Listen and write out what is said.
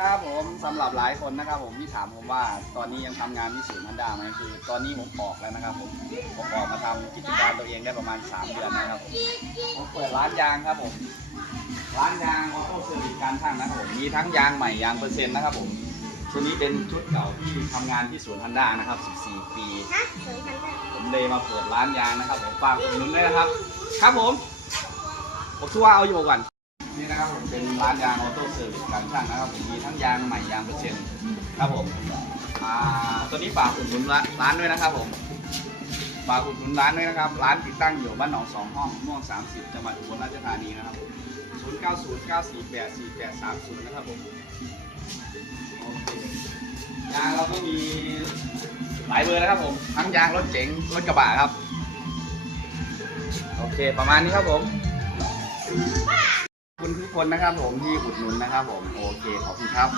ครับผมสำหรับหลายคนนะครับผมที่ถามผมว่าตอนนี้ยังทำงานที่ศูนย์ฮันด้าไหมคือ ตอนนี้ผมออกแล้วนะครับผมผมออกมาทำกิจการตัวเองได้ประมาณ 3 เดือนนะครับผมผมเปิดร้านยางครับผมร้านยางออโต้เซอร์วิสการช่างนะครับผมมีทั้งยางใหม่ยางเปอร์เซ็นต์นะครับผมชุดนี้เป็นชุดเก่าที่ทำงานที่ศูนย์ฮันด้านะครับ 14 ปีฮะสวยพันธุ์ผมเลยมาเปิดร้านยางนะครับผมฝากอุดหนุนด้วยนะครับ ครับผมผมทั่วเอาอยู่ก่อน นี่นะครับผมเป็นร้านยางออโต้เซอร์วิสการช่างนะครับผมมีทั้งยางใหม่ยางเปอร์เซ็นต์ครับผมอ่าตัวนี้ฝากอุดหนุนร้านด้วยนะครับผมฝากอุดหนุนร้านด้วยนะครับ ร้านติดตั้งอยู่บ้านหนองสองห้องม่วง30จังหวัดอุบลราชธานีนะครับผม0 9 0 9 4 8 4 8 3 0นะครับผมยางเราก็มีหลายเบอร์นะครับผม ทั้งยางรถเก๋งรถกระบะครับ โอเค ประมาณนี้ครับผม ทุกคนนะครับผมที่อุดหนุนนะครับผมโอเคขอบคุณครับ